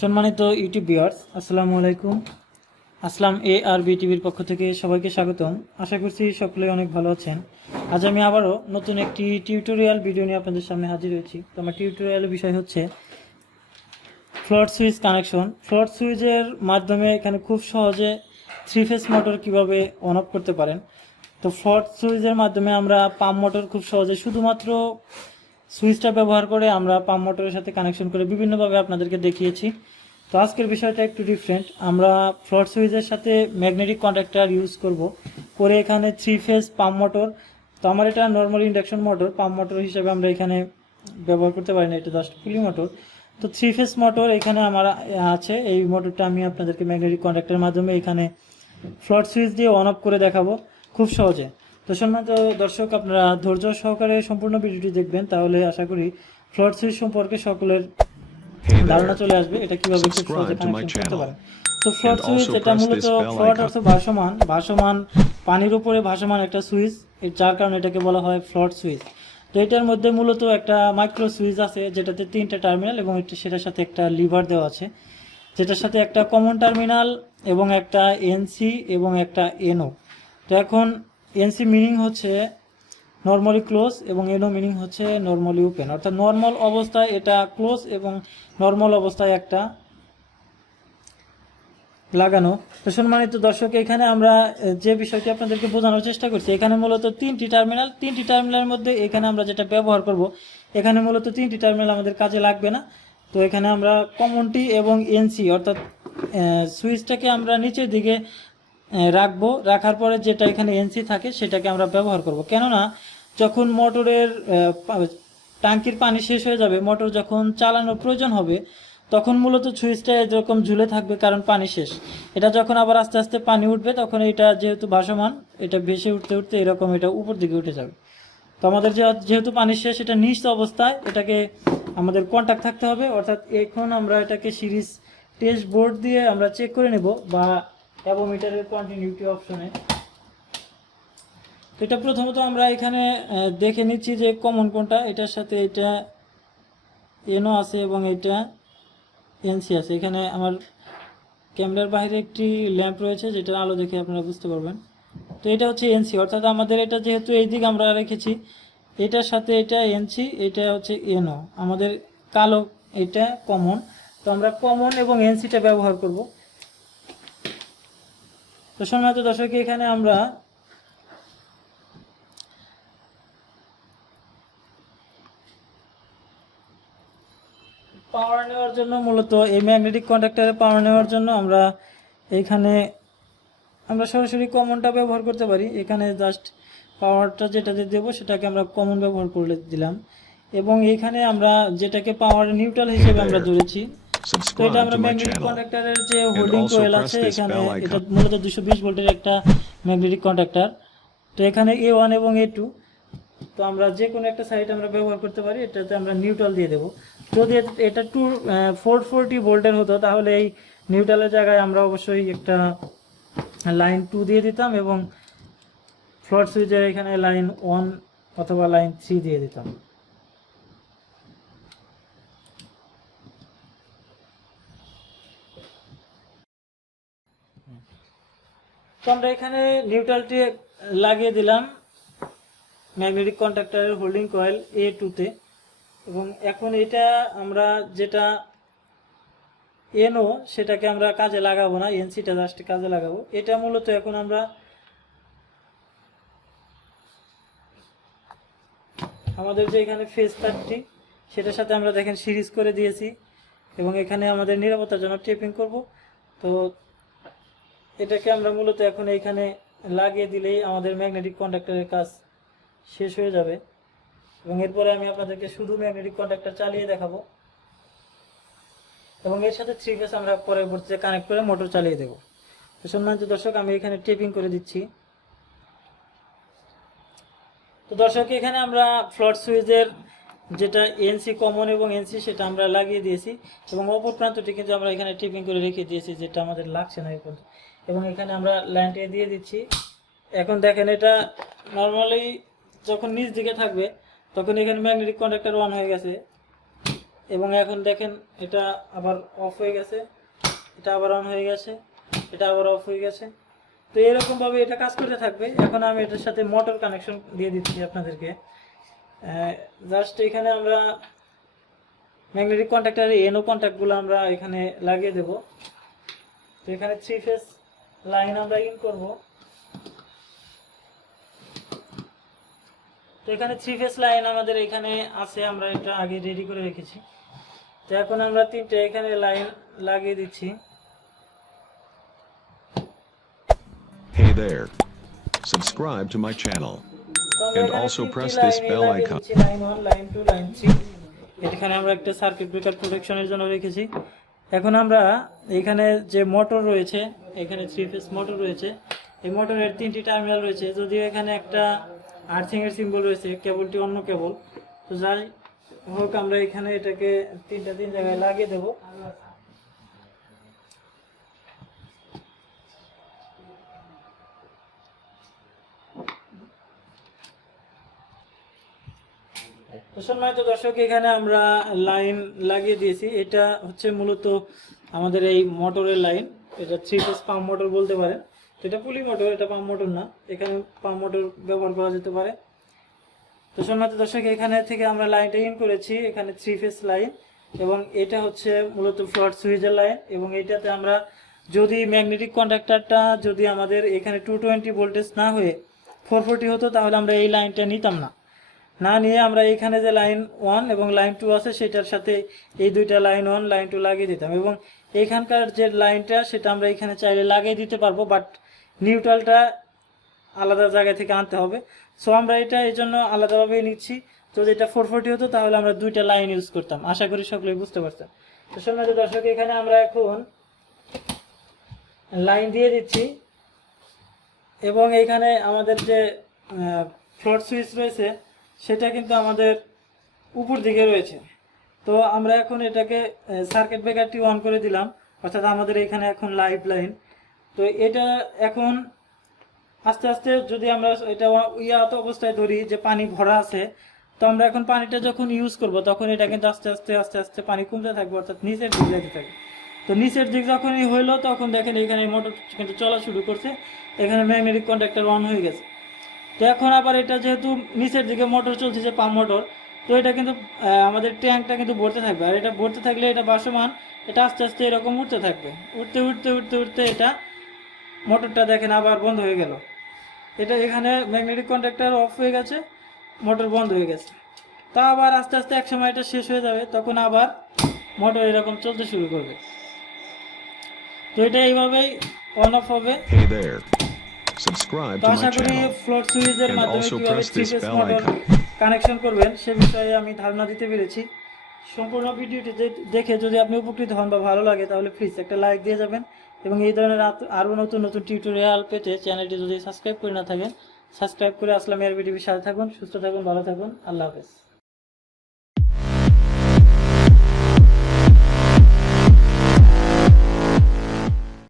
সম্মানিত YouTube viewers, আসসালামু আলাইকুম। আসলাম এ আর বি টিভির পক্ষ থেকে সবাইকে স্বাগতম। আশা করছি সকলে অনেক ভালো আছেন। আজ আমি আবারও নতুন একটি টিউটোরিয়াল ভিডিও নিয়ে আপনাদের সামনে হাজির হয়েছি। তো আমার টিউটোরিয়ালের বিষয় হচ্ছে ফ্লোট সুইচ কানেকশন। ফ্লোট সুইচের মাধ্যমে এখানে খুব সহজে 3 ফেজ মোটর কিভাবে অন অফ করতে পারেন। তো ফ্লোট সুইচের মাধ্যমে আমরা পাম্প মোটর খুব সহজে শুধুমাত্র সুইচটা ব্যবহার করে আমরা পাম্প মোটরের সাথে কানেকশন করে বিভিন্নভাবে আপনাদেরকে দেখিয়েছি। তো আজকের বিষয়টা একটু ডিফারেন্ট। আমরা ফ্লোট সুইচের সাথে ম্যাগনেটিক কন্ডাক্টর ইউজ করে এখানে 3 ফেজ পাম্প মোটর। তো আমার এটা normal induction motor, pump motor হিসেবে আমরা এখানে ব্যবহার করতে পারি না, এটা জাস্ট পুলি মোটর। তো 3 ফেজ মোটর এখানে আমার আছে। এই মোটরটা আমি আপনাদেরকে ম্যাগনেটিক কন্ডাক্টরের মাধ্যমে এখানে ফ্লোট সুইচ দিয়ে অন অফ করে দেখাবো খুব সহজে। তো সম্মানিত দর্শক, আপনারা ধৈর্য সহকারে সম্পূর্ণ ভিডিওটি দেখবেন, তাহলে আশা করি ফ্লোট সুইচ সম্পর্কে সকলের ধারণা চলে আসবে এটা কিভাবে খুব সহজে কানেকশন করতে পারেন। তো ফ্লোট সুইচ এটা মূলত ফ্লোট অর্থ ভাসমান পানির উপরে ভাসমান একটা সুইচ, যার কারণে এটাকে বলা হয় ফ্লোট সুইচ। তো এটার মধ্যে মূলত একটা মাইক্রো সুইচ আছে যেটাতে 3টা টার্মিনাল এবং সেটার সাথে একটা লিভার দেওয়া আছে, যেটার সাথে একটা কমন টার্মিনাল এবং একটা এনসি এবং একটা এনও। তো এখন এনসি মিনিং হচ্ছে নর্মালি ক্লোজ এবং এনও মিনিং হচ্ছে নর্মালি ওপেন, অর্থাৎ নর্মাল অবস্থায় এটা ক্লোজ এবং নর্মাল অবস্থায় একটা লাগানো। তো সম্মানিত দর্শক, এখানে আমরা যে বিষয়টি আপনাদেরকে বোঝানোর চেষ্টা করছি, এখানে মূলত 3টি টার্মিনালের মধ্যে এখানে আমরা যেটা ব্যবহার করব, এখানে মূলত 3টি টার্মিনাল আমাদের কাজে লাগবে না। তো এখানে আমরা কমনটি এবং এনসি অর্থাৎ সুইচটাকে আমরা নিচের দিকে রাখার পরে যেটা এখানে এনসি থাকে সেটাকে আমরা ব্যবহার করব। কেননা যখন মোটরের ট্যাঙ্কির পানি শেষ হয়ে যাবে, মোটর যখন চালানোর প্রয়োজন হবে, তখন মূলত সুইচটা এরকম ঝুলে থাকবে, কারণ পানি শেষ। এটা যখন আবার আস্তে আস্তে পানি উঠবে, তখন এটা যেহেতু ভাসমান, এটা ভেসে উঠতে উঠতে এরকম এটা উপর দিকে উঠে যাবে। তো আমাদের যেহেতু পানি শেষ, এটা নিচ অবস্থায় এটাকে আমাদের কন্টাক্ট থাকতে হবে। অর্থাৎ এখন আমরা এটাকে সিরিজ টেস্ট বোর্ড দিয়ে আমরা চেক করে নেব, বা অ্যাভোমিটারের কন্টিনিউটি অপশনে। তো এটা প্রথমত আমরা এখানে দেখে নিচ্ছি যে কমন কোনটা, এটার সাথে এটা এনও আছে এবং এটা এনসি আছে। এখানে আমার ক্যামেরার বাইরে একটি ল্যাম্প রয়েছে, যেটার আলো দেখে আপনারা বুঝতে পারবেন। তো এটা হচ্ছে এনসি, অর্থাৎ আমাদের এটা যেহেতু এই দিক আমরা রেখেছি, এটার সাথে এটা এনসি, এটা হচ্ছে এনও, আমাদের কালো এটা কমন। তো আমরা কমন এবং এনসিটা ব্যবহার করব। তো সম্মানিত দর্শক, এখানে আমরা পাওয়ার নেওয়ার জন্য মূলত এই ম্যাগনেটিক কন্ডাক্টরে পাওয়ার নেওয়ার জন্য আমরা সরাসরি কমনটা ব্যবহার করতে পারি। এখানে জাস্ট পাওয়ারটা যেটাতে দেবো সেটাকে আমরা কমন ব্যবহার করে দিলাম, এবং এখানে আমরা যেটাকে পাওয়ার নিউট্রাল হিসেবে আমরা ধরেছি। তো এটা আমরা ম্যাগনেটিক কন্ডাক্টরের যে হোল্ডিং কয়েল আছে, এখানে এটা মূলত 220 ভোল্টের একটা ম্যাগনেটিক কন্ডাক্টর। তো এখানে A1 এবং A2, তো আমরা যে কোনো একটা সাইড আমরা ব্যবহার করতে পারি। এটাতে আমরা নিউট্রাল দিয়ে দেবো। যদি এটা 440 ভোল্টের হতো, তাহলে এই নিউট্রালের জায়গায় আমরা অবশ্যই একটা লাইন 2 দিয়ে দিতাম, এবং ফ্লোট সুইচের এখানে লাইন 1 অথবা লাইন 3 দিয়ে দিতাম। তো আমরা এখানে নিউট্রালটি লাগিয়ে দিলাম ম্যাগনেটিক কন্ডাক্টরের হোল্ডিং কয়েল A2-তে, এবং এখন এটা আমরা যেটা এনও সেটাকে আমরা কাজে লাগাবো না, এনসিটা জাস্ট কাজে লাগাবো। এটা মূলত এখন আমরা আমাদের যে এখানে ফেজ তারটি সেটার সাথে আমরা দেখেন সিরিজ করে দিয়েছি, এবং এখানে আমাদের নিরাপত্তার জন্য টেপিং করব। তো এটাকে আমরা মূলত এখন এইখানে লাগিয়ে দিলেই আমাদের ম্যাগনেটিক কন্ডাক্টরের কাজ শেষ হয়ে যাবে, এবং এরপরে আমি আপনাদেরকে শুধু ম্যাগনেটিক কন্ডাক্টর চালিয়ে দেখাবো, এবং এর সাথে 3 ফেজ আমরা পরবর্তীতে কানেক্ট করে মোটর চালিয়ে দেবো। তো সম্মানিত দর্শক, আমি এখানে টেপিং করে দিচ্ছি। তো দর্শক, এখানে আমরা ফ্লোট সুইচের যেটা এনসি কমন এবং এনসি সেটা আমরা লাগিয়ে দিয়েছি, এবং অপর প্রান্তটি কিন্তু আমরা এখানে টেপিং করে রেখে দিয়েছি, যেটা আমাদের লাগছে না এখন। এবং এখানে আমরা লাইনটি দিয়ে দিচ্ছি। এখন দেখেন এটা নর্মালি যখন নিচ দিকে থাকবে, তখন এখানে ম্যাগনেটিক কন্ডাক্টর অন হয়ে গেছে, এবং এখন দেখেন এটা আবার অফ হয়ে গেছে, এটা আবার অন হয়ে গেছে, এটা আবার অফ হয়ে গেছে। তো এরকম ভাবে এটা কাজ করতে থাকবে। এখন আমি এটার সাথে মোটর কানেকশন দিয়ে দিচ্ছি আপনাদেরকে। জাস্ট এখানে আমরা ম্যাগনেটিক কন্ট্যাক্টরের এনও কন্ট্যাক্টগুলো আমরা এখানে লাগিয়ে দেব। তো এখানে 3 ফেজ লাইন আমরা ইন করব। তো এখানে 3 ফেজ লাইন আমাদের এখানে আছে, আমরা এটা আগে রেডি করে রেখেছি। তো এখন আমরা তিনটে এখানে লাইন লাগিয়ে দিচ্ছি। Hey there. Subscribe to my channel and also press this bell icon. Line 1, line 2, line 3 এখানে আমরা একটা সার্কিট ব্রেকার প্রোটেকশনের জন্য রেখেছি। এখন আমরা এখানে যে মোটর রয়েছে, এখানে 3 ফেজ মোটর রয়েছে, এই মোটরের তিনটি টার্মিনাল রয়েছে। যদিও এখানে একটা আর্থিং এর সিম্বল রয়েছে, কেবলটি অন্য কেবল। তো যাই হোক আমরা এখানে এটাকে তিন জায়গায় লাগিয়ে দেব। সম্মানিত দর্শক, এখানে আমরা লাইন লাগিয়ে দিয়েছি। এটা হচ্ছে মূলত আমাদের এই মোটরের লাইন। এটা 3 ফেজ পাম্প মোটর বলতে পারে। তো এটা পুলি মোটর, এটা পাম্প মোটর না। এখানে পাম্প মোটর ব্যবহার করা যেতে পারে। তো সম্মানিত দর্শক, এখানে থেকে আমরা লাইনটা ইন করেছি। এখানে 3 ফেজ লাইন এবং এটা হচ্ছে মূলত ফ্লট সুইচের লাইন। এবং এটাতে আমরা যদি ম্যাগনেটিক কন্ডাক্টরটা যদি আমাদের এখানে 220 ভোল্টেজ না হয়ে 440 হতো, তাহলে আমরা এই লাইনটা নিতাম না নিয়ে আমরা এখানে যে লাইন 1 এবং লাইন 2 আছে সেটার সাথে এই দুইটা লাইন 1 লাইন 2 লাগিয়ে দিতাম। এবং এখানকার যে লাইনটা সেটা আমরা এখানে চাইলে লাগিয়ে দিতে পারবো, বাট নিউট্রালটা আলাদা জায়গা থেকে আনতে হবে। সো আমরা এটা এই জন্য আলাদাভাবে নিচ্ছি। যদি এটা 440 হতো তাহলে আমরা দুইটা লাইন ইউজ করতাম। আশা করি সকলেই বুঝতে পারছেন। তো সম্মানিত দর্শক, এখানে আমরা এখন লাইন দিয়ে দিচ্ছি এবং এখানে আমাদের যে ফ্লট সুইচ রয়েছে সেটা কিন্তু আমাদের উপর দিকে রয়েছে। তো আমরা এখন এটাকে সার্কিট ব্রেকারটি অন করে দিলাম, অর্থাৎ আমাদের এখানে এখন লাইভ লাইন। তো এটা এখন আস্তে আস্তে যদি আমরা এটা ইয়াত অবস্থায় ধরি যে পানি ভরা আছে, তো আমরা এখন পানিটা যখন ইউজ করব তখন এটা কিন্তু আস্তে আস্তে পানি কমতে থাকবে, অর্থাৎ নিচের দিকে যেতে থাকবে। তো নিচের দিক যখনই হইলো তখন দেখেন এখানে মোটর কিন্তু চলা শুরু করছে, এখানে ম্যাগনেটিক কন্ডাক্টর অন হয়ে গেছে। তো এখন আবার এটা যেহেতু নিচের দিকে মোটর চলছে, যে পাম্প মোটর, তো এটা কিন্তু আমাদের ট্যাঙ্কটা কিন্তু ভরতে থাকবে। আর এটা ভরতে থাকলে এটা ভাসমান, এটা আস্তে আস্তে এরকম উঠতে থাকবে। উঠতে এটা মোটরটা দেখেন আবার বন্ধ হয়ে গেল। এটা এখানে ম্যাগনেটিক কন্ডাক্টর অফ হয়ে গেছে, মোটর বন্ধ হয়ে গেছে। তা আবার আস্তে আস্তে এক সময় এটা শেষ হয়ে যাবে, তখন আবার মোটর এরকম চলতে শুরু করবে। তো এটা এইভাবেই অন অফ হবে। তো আশা করি ফ্লোট সুইচের মাধ্যমে কিভাবে 3 ফেজ মোটর কানেকশন করবেন সে বিষয়ে আমি ধারণা দিতে পেরেছি। সম্পূর্ণ ভিডিওটি দেখে যদি আপনি উপকৃত হন বা ভালো লাগে তাহলে প্লিজ একটা লাইক দিয়ে যাবেন। এবং এই ধরনের আরও নতুন টিউটোরিয়াল পেতে চ্যানেলটি যদি সাবস্ক্রাইব করে না থাকেন, সাবস্ক্রাইব করে আসলাম ARB টিভির সাথে থাকুন। সুস্থ থাকুন, ভালো থাকুন। আল্লাহ হাফেজ।